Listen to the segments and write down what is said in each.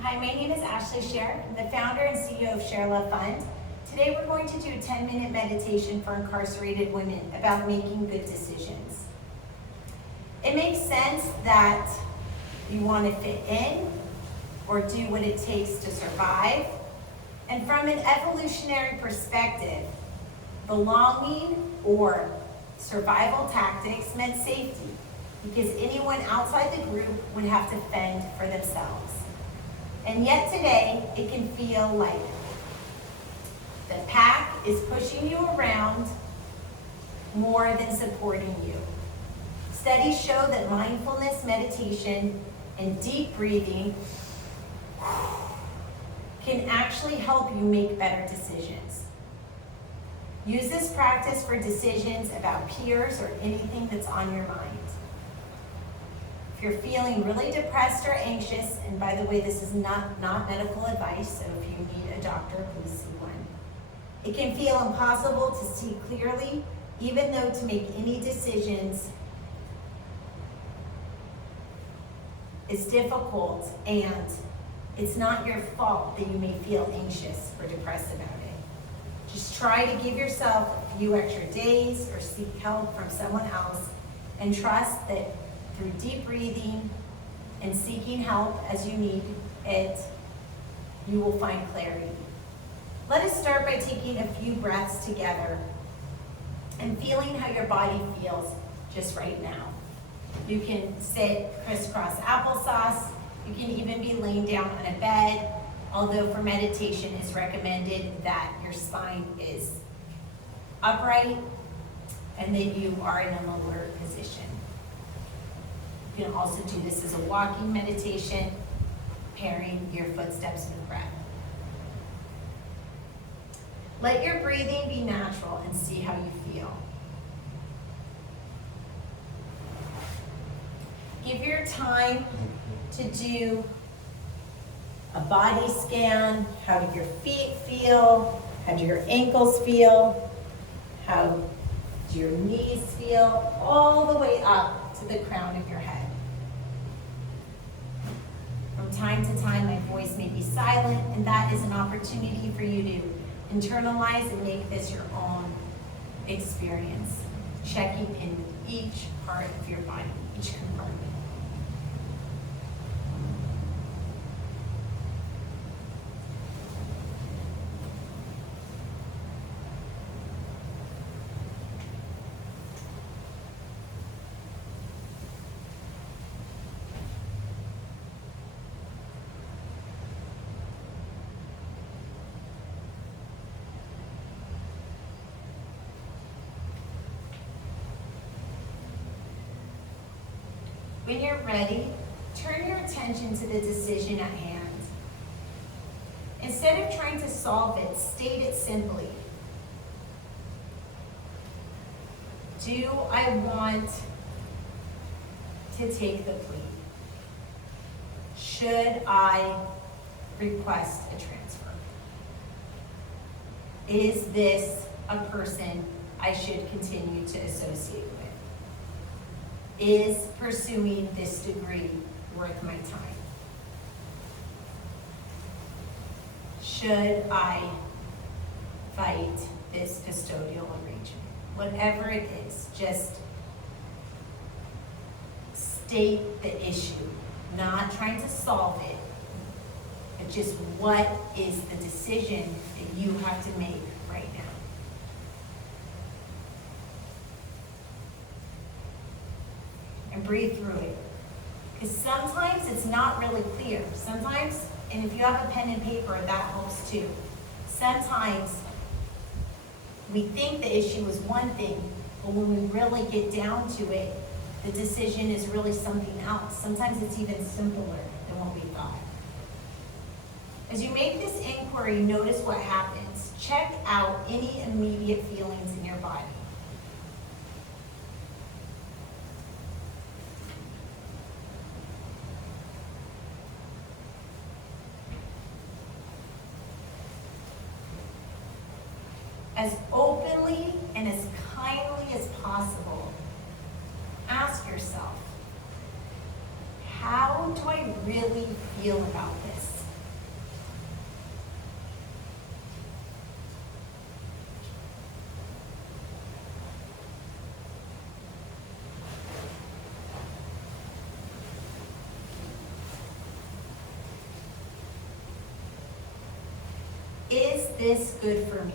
Hi, my name is Ashley Scher. I'm the founder and CEO of ShareLove.Fund. Today we're going to do a 10-minute meditation for incarcerated women about making good decisions. It makes sense that you want to fit in or do what it takes to survive. And from an evolutionary perspective, belonging or survival tactics meant safety because anyone outside the group would have to fend for themselves. And yet today, it can feel like the pack is pushing you around more than supporting you. Studies show that mindfulness, meditation, and deep breathing can actually help you make better decisions. Use this practice for decisions about peers or anything that's on your mind. If you're feeling really depressed or anxious, and by the way, this is not medical advice, so if you need a doctor, please see one. It can feel impossible to see clearly, even though to make any decisions is difficult, and it's not your fault that you may feel anxious or depressed about it. Just try to give yourself a few extra days or seek help from someone else, and trust that through deep breathing and seeking help as you need it, you will find clarity. Let us start by taking a few breaths together and feeling how your body feels just right now. You can sit crisscross applesauce. You can even be laying down on a bed, although for meditation it's recommended that your spine is upright and that you are in an alert position. You can also do this as a walking meditation, pairing your footsteps with breath. Let your breathing be natural and see how you feel. Give your time to do a body scan. How do your feet feel? How do your ankles feel? How do your knees feel? All the way up to the crown of your head. From time to time, my voice may be silent, and that is an opportunity for you to internalize and make this your own experience, checking in with each part of your body, each compartment. When you're ready, turn your attention to the decision at hand. Instead of trying to solve it, state it simply. Do I want to take the plea? Should I request a transfer? Is this a person I should continue to associate with? Is pursuing this degree worth my time? Should I fight this custodial arrangement? Whatever it is, just state the issue, not trying to solve it, but just what is the decision that you have to make right now. And breathe through it. Because sometimes it's not really clear. Sometimes, and if you have a pen and paper, that helps too. Sometimes we think the issue is one thing, but when we really get down to it, the decision is really something else. Sometimes it's even simpler than what we thought. As you make this inquiry, notice what happens. Check out any immediate feelings in your body. As openly and as kindly as possible, ask yourself, how do I really feel about this? this good for me?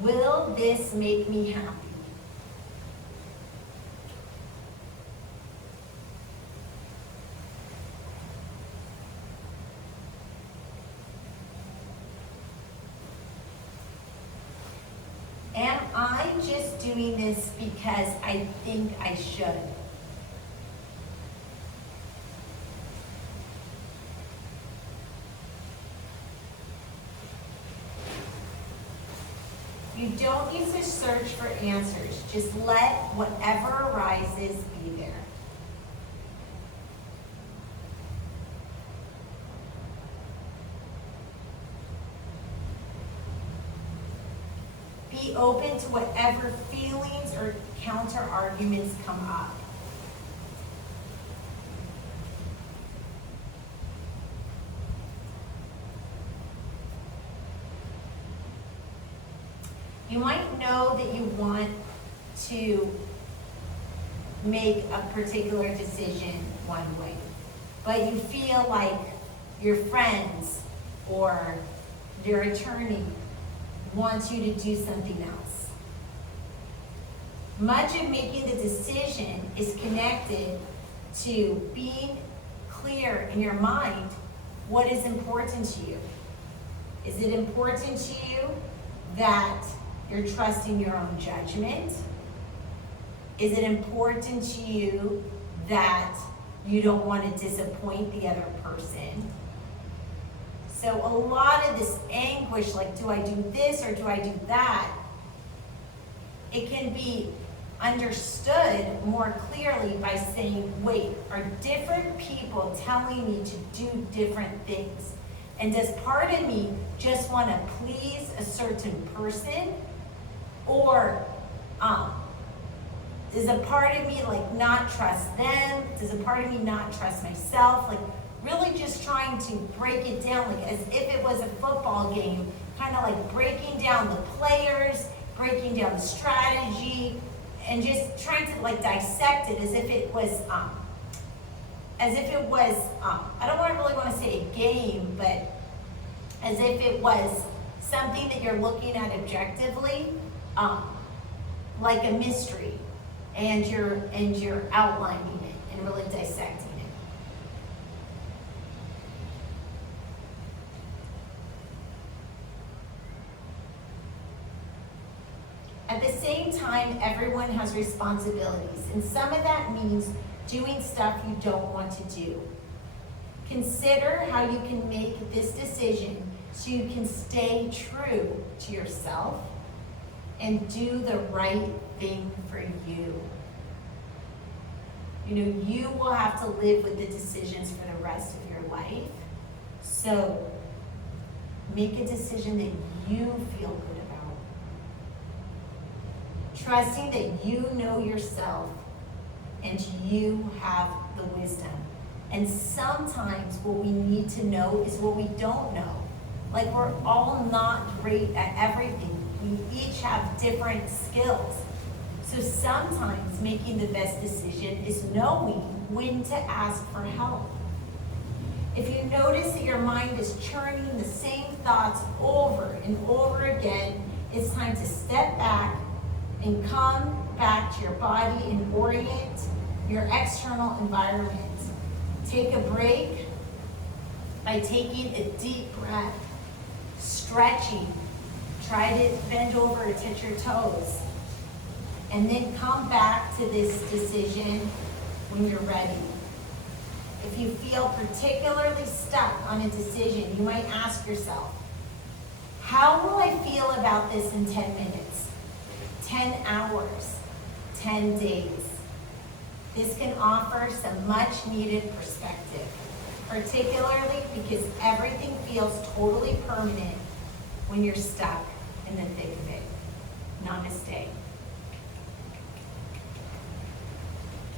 Will this make me happy? Am I just doing this because I think I should? You don't need to search for answers. Just let whatever arises be there. Be open to whatever feelings or counter arguments come up. You might know that you want to make a particular decision one way, but you feel like your friends or your attorney wants you to do something else. Much of making the decision is connected to being clear in your mind what is important to you. Is it important to you that you're trusting your own judgment? Is it important to you that you don't want to disappoint the other person? So a lot of this anguish, like, do I do this or do I do that? It can be understood more clearly by saying, wait, are different people telling me to do different things? And does part of me just want to please a certain person? Or does a part of me like not trust them? Does a part of me not trust myself? Like really just trying to break it down, like as if it was a football game, kind of like breaking down the players, breaking down the strategy, and just trying to like dissect it as if it was, I don't really want to say a game, but as if it was something that you're looking at objectively, like a mystery, and you're outlining it and really dissecting it. At the same time, everyone has responsibilities, and some of that means doing stuff you don't want to do. Consider how you can make this decision so you can stay true to yourself and do the right thing for you. You know, you will have to live with the decisions for the rest of your life. So make a decision that you feel good about. Trusting that you know yourself and you have the wisdom. And sometimes what we need to know is what we don't know. Like we're all not great at everything. We each have different skills. So sometimes making the best decision is knowing when to ask for help. If you notice that your mind is churning the same thoughts over and over again, it's time to step back and come back to your body and orient your external environment. Take a break by taking a deep breath, stretching. Try to bend over or touch your toes. And then come back to this decision when you're ready. If you feel particularly stuck on a decision, you might ask yourself, how will I feel about this in 10 minutes, 10 hours, 10 days? This can offer some much needed perspective, particularly because everything feels totally permanent when you're stuck in the thick of it. Namaste.